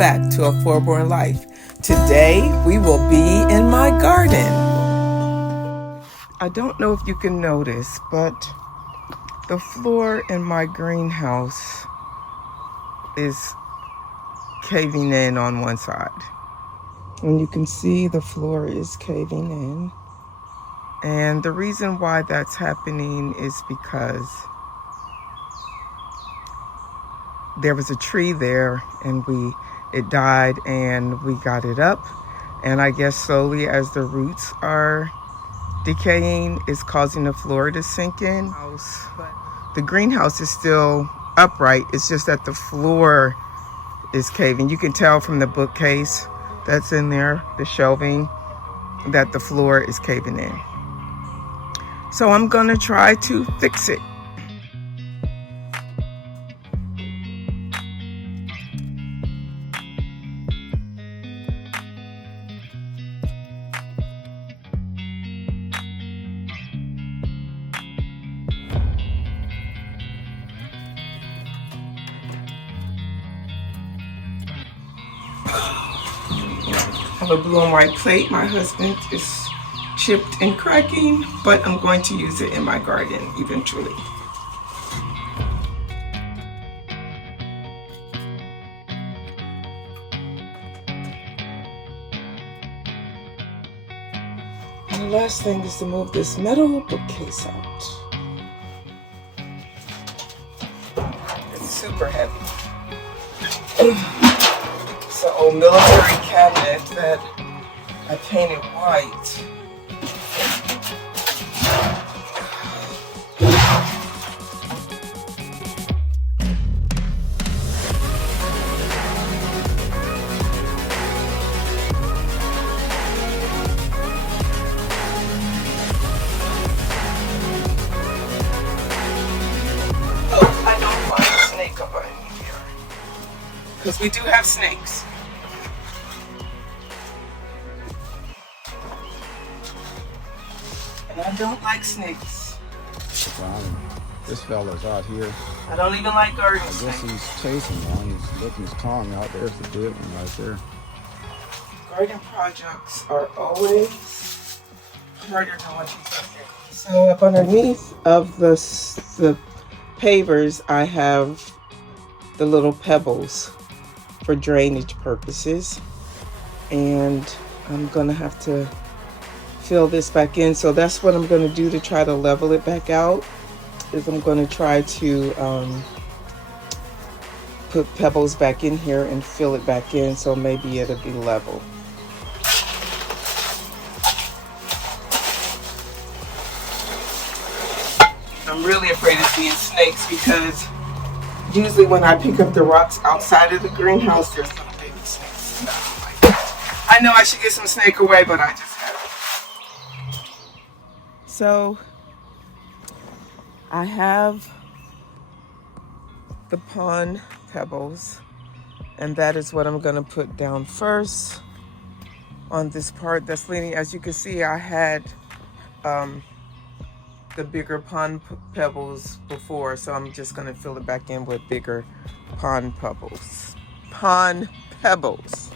back to A Foreborn Life. Today we will be in my garden. I don't know if you can notice, but the floor in my greenhouse is caving in on one side. And you can see the floor is caving in. And the reason why that's happening is because there was a tree there and it died and we got it up. And I guess slowly as the roots are decaying, it's causing the floor to sink in. The greenhouse is still upright. It's just that the floor is caving. You can tell from the bookcase that's in there, the shelving, that the floor is caving in. So I'm gonna try to fix it. I have a blue and white plate. My husband is chipped and cracking, but I'm going to use it in my garden eventually. And the last thing is to move this metal bookcase out. It's super heavy. It's an old military cabinet that I painted white. Oh, I don't want a snake up in here. Because we do have snakes. And I don't like snakes. This fella's out here. I don't even like garden I snakes. guess he's chasing one. He's licking his tongue out. There's the big one right there. Garden projects are always harder than what you think. So up underneath of the pavers, I have the little pebbles for drainage purposes. And I'm gonna have to fill this back in. So that's what I'm gonna do to try to level it back out, is I'm gonna try to put pebbles back in here and fill it back in so maybe it'll be level. I'm really afraid of seeing snakes because usually when I pick up the rocks outside of the greenhouse, there's some baby snakes. I know I should get some snake away, but I just haven't. So I have the pond pebbles, and that is what I'm gonna put down first on this part that's leaning. As you can see, I had the bigger pond pebbles before, so I'm just gonna fill it back in with bigger pond pebbles. Pond pebbles.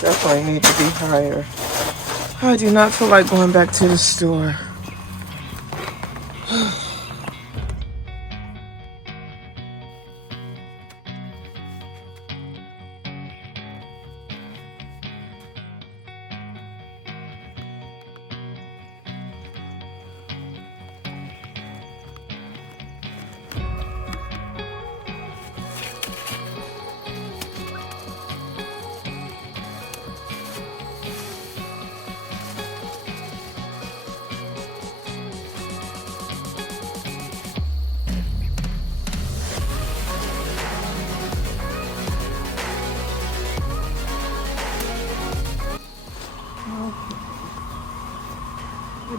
Definitely need to be higher. I do not feel like going back to the store.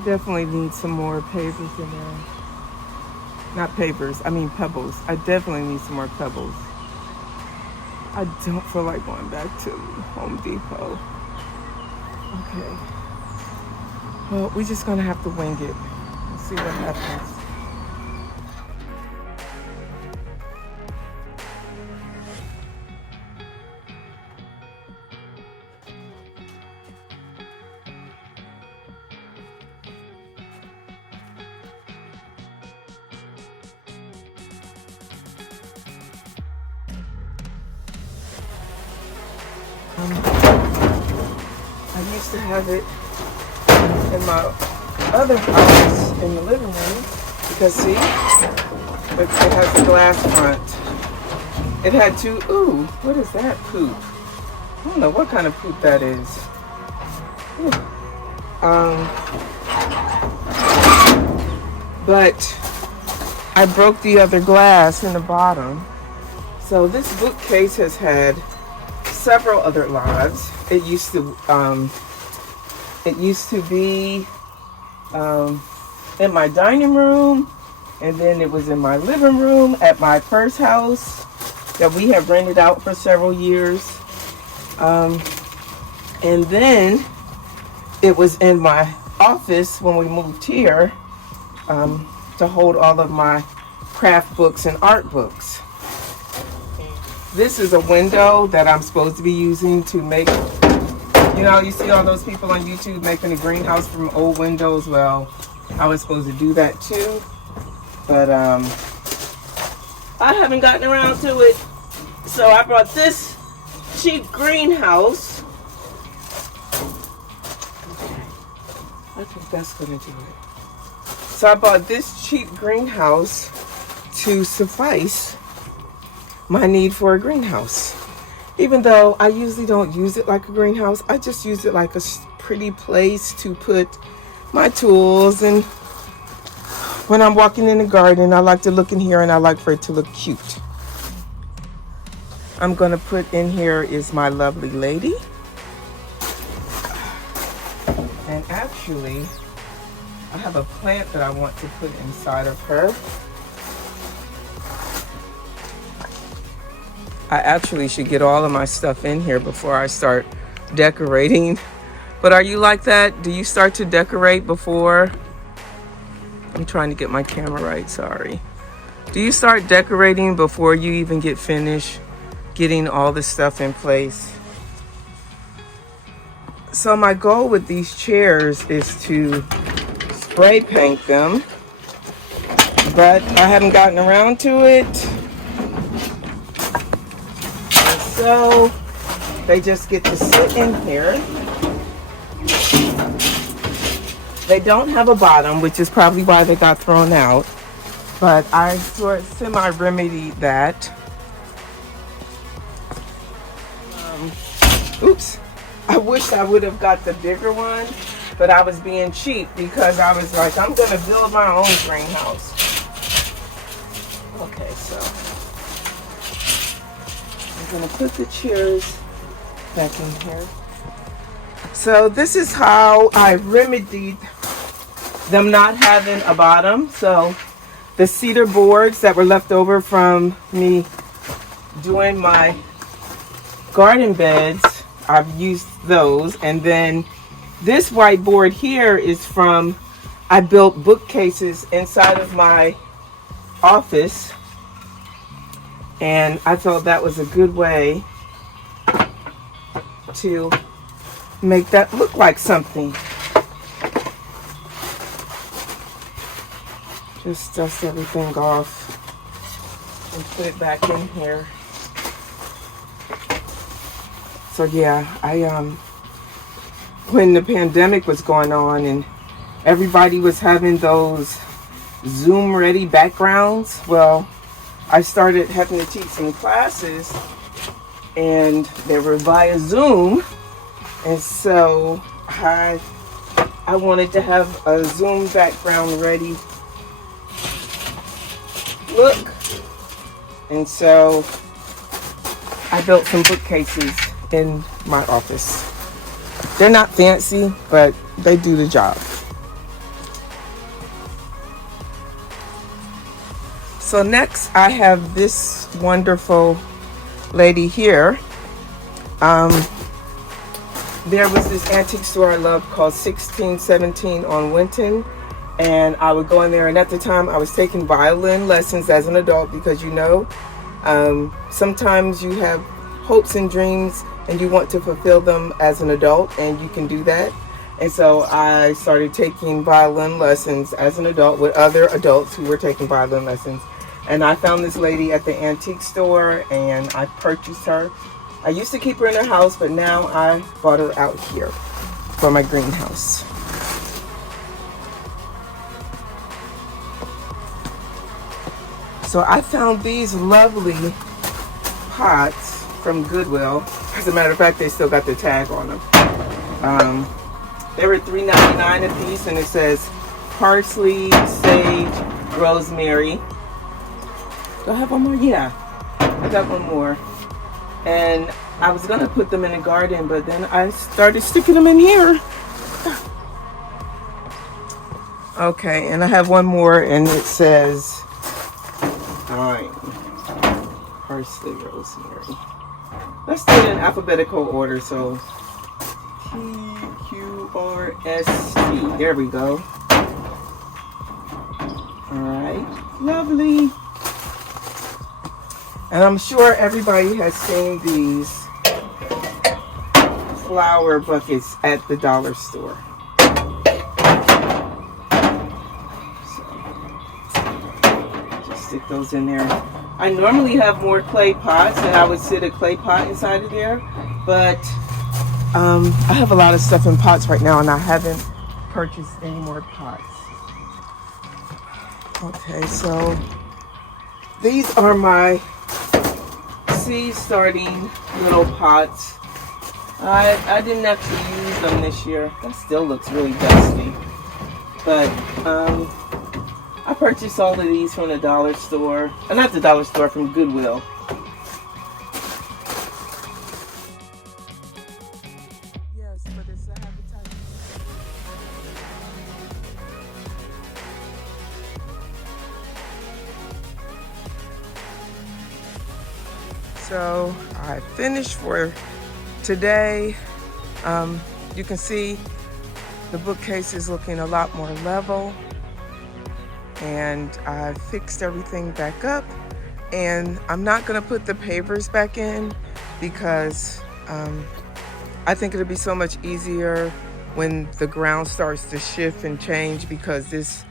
definitely need some more pavers in there. Not pavers, I mean pebbles. I definitely need some more pebbles. I don't feel like going back to Home Depot. Okay. Well, we're just gonna have to wing it. We'll see what happens. I used to have it in my other house in the living room because see, it has a glass front. It had two, ooh, what is that poop? I don't know what kind of poop that is. But I broke the other glass in the bottom. So this bookcase has had several other lives. It used to be in my dining room, and then it was in my living room at my first house that we have rented out for several years. And then it was in my office when we moved here to hold all of my craft books and art books. This is a window that I'm supposed to be using to make, you know, you see all those people on YouTube making a greenhouse from old windows. Well, I was supposed to do that too, but I haven't gotten around to it. So I brought this cheap greenhouse. I think that's gonna do it. So I bought this cheap greenhouse to suffice my need for a greenhouse. Even though I usually don't use it like a greenhouse, I just use it like a pretty place to put my tools, and when I'm walking in the garden, I like to look in here and I like for it to look cute. I'm gonna put in here is my lovely lady. And actually, I have a plant that I want to put inside of her. I actually should get all of my stuff in here before I start decorating. But are you like that? Do you start to decorate before? I'm trying to get my camera right, sorry. Do you start decorating before you even get finished getting all this stuff in place? So my goal with these chairs is to spray paint them, but I haven't gotten around to it. So they just get to sit in here. They don't have a bottom, which is probably why they got thrown out. But I sort of semi-remedied that. Oops. I wish I would have got the bigger one, but I was being cheap because I was like, I'm going to build my own greenhouse. Okay, so I'm going to put the chairs back in here. So this is how I remedied them not having a bottom. So the cedar boards that were left over from me doing my garden beds, I've used those. And then this white board here is from, I built bookcases inside of my office, and I thought that was a good way to make that look like something. Just dust everything off and put it back in here. So yeah, when the pandemic was going on and everybody was having those Zoom ready backgrounds, well, I started having to teach some classes and they were via Zoom. And so I wanted to have a Zoom background ready look. And so I built some bookcases in my office. They're not fancy, but they do the job. So next I have this wonderful lady here. There was this antique store I loved called 1617 on Winton, and I would go in there, and at the time I was taking violin lessons as an adult because sometimes you have hopes and dreams and you want to fulfill them as an adult, and you can do that. And so I started taking violin lessons as an adult with other adults who were taking violin lessons. And I found this lady at the antique store and I purchased her. I used to keep her in her house, but now I bought her out here for my greenhouse. So I found these lovely pots from Goodwill. As a matter of fact, they still got the tag on them. They were $3.99 a piece, and it says parsley, sage, rosemary. Do I have one more? Yeah, I got one more. And I was gonna put them in the garden, but then I started sticking them in here. Okay, and I have one more, and it says thyme, parsley, rosemary. Let's do it in alphabetical order. So TQRST. There we go. All right, lovely. And I'm sure everybody has seen these flower buckets at the dollar store. So just stick those in there. I normally have more clay pots, and I would sit a clay pot inside of there, but I have a lot of stuff in pots right now, and I haven't purchased any more pots. Okay, so these are my seed starting little pots. I didn't actually use them this year. That still looks really dusty. But I purchased all of these from the dollar store. Not the dollar store, from Goodwill. Yes, but it's a habitat. So I finished for today. You can see the bookcase is looking a lot more level, and I fixed everything back up, and I'm not gonna put the pavers back in because I think it'll be so much easier when the ground starts to shift and change, because this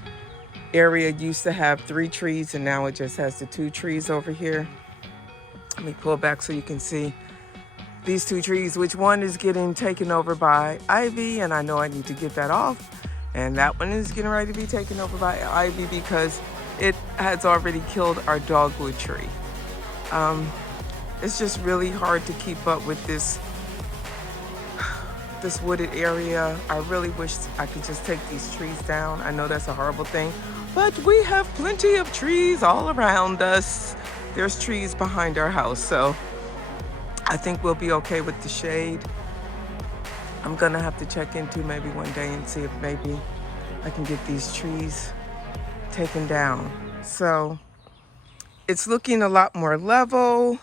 area used to have 3 trees and now it just has the 2 trees over here. Let me pull back so you can see these 2 trees, which one is getting taken over by ivy, and I know I need to get that off. And that one is getting ready to be taken over by ivy because it has already killed our dogwood tree. It's just really hard to keep up with this wooded area. I really wish I could just take these trees down. I know that's a horrible thing, but we have plenty of trees all around us. There's trees behind our house, so I think we'll be okay with the shade. I'm gonna have to check into maybe one day and see if maybe I can get these trees taken down. So it's looking a lot more level.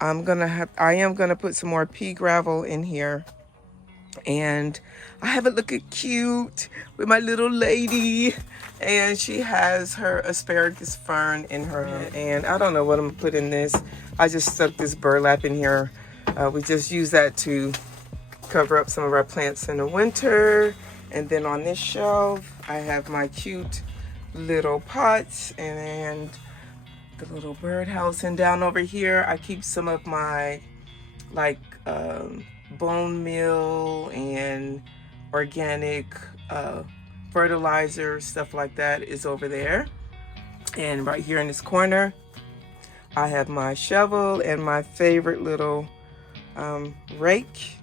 I am gonna put some more pea gravel in here, and I have it looking cute with my little lady, and she has her asparagus fern in her hand, and I don't know what I'm gonna put in this. I just stuck this burlap in here. We just use that to cover up some of our plants in the winter. And then on this shelf I have my cute little pots and the little birdhouse, and down over here I keep some of my bone meal and organic fertilizer, stuff like that is over there. And right here in this corner I have my shovel and my favorite little rake,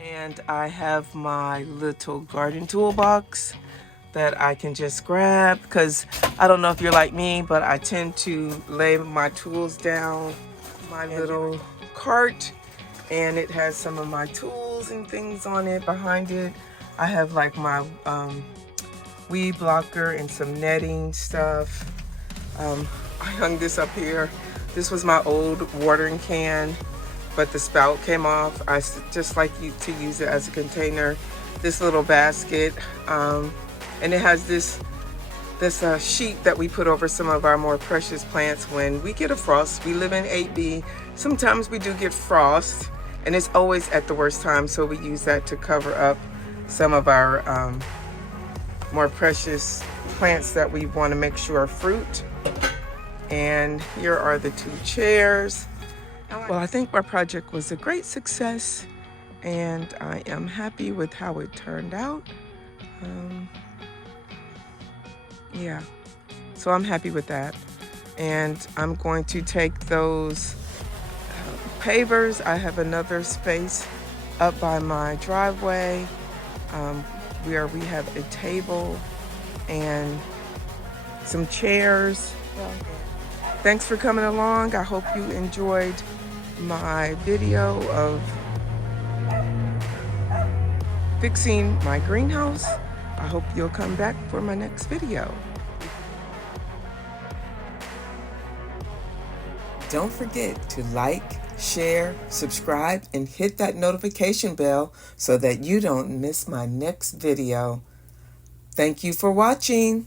and I have my little garden toolbox that I can just grab, because I don't know if you're like me, but I tend to lay my tools down. My little cart, and it has some of my tools and things on it. Behind it I have like my weed blocker and some netting stuff. I hung this up here. This was my old watering can, but the spout came off. I just like to use it as a container. This little basket, and it has this sheet that we put over some of our more precious plants when we get a frost. We live in 8B. Sometimes we do get frost, and it's always at the worst time, so we use that to cover up some of our more precious plants that we want to make sure are fruit. And here are the 2 chairs. Well, I think my project was a great success, and I am happy with how it turned out. Yeah, so I'm happy with that. And I'm going to take those pavers. I have another space up by my driveway where we have a table and some chairs. Thanks for coming along. I hope you enjoyed my video of fixing my greenhouse. I hope you'll come back for my next video. Don't forget to like, share, subscribe, and hit that notification bell so that you don't miss my next video. Thank you for watching.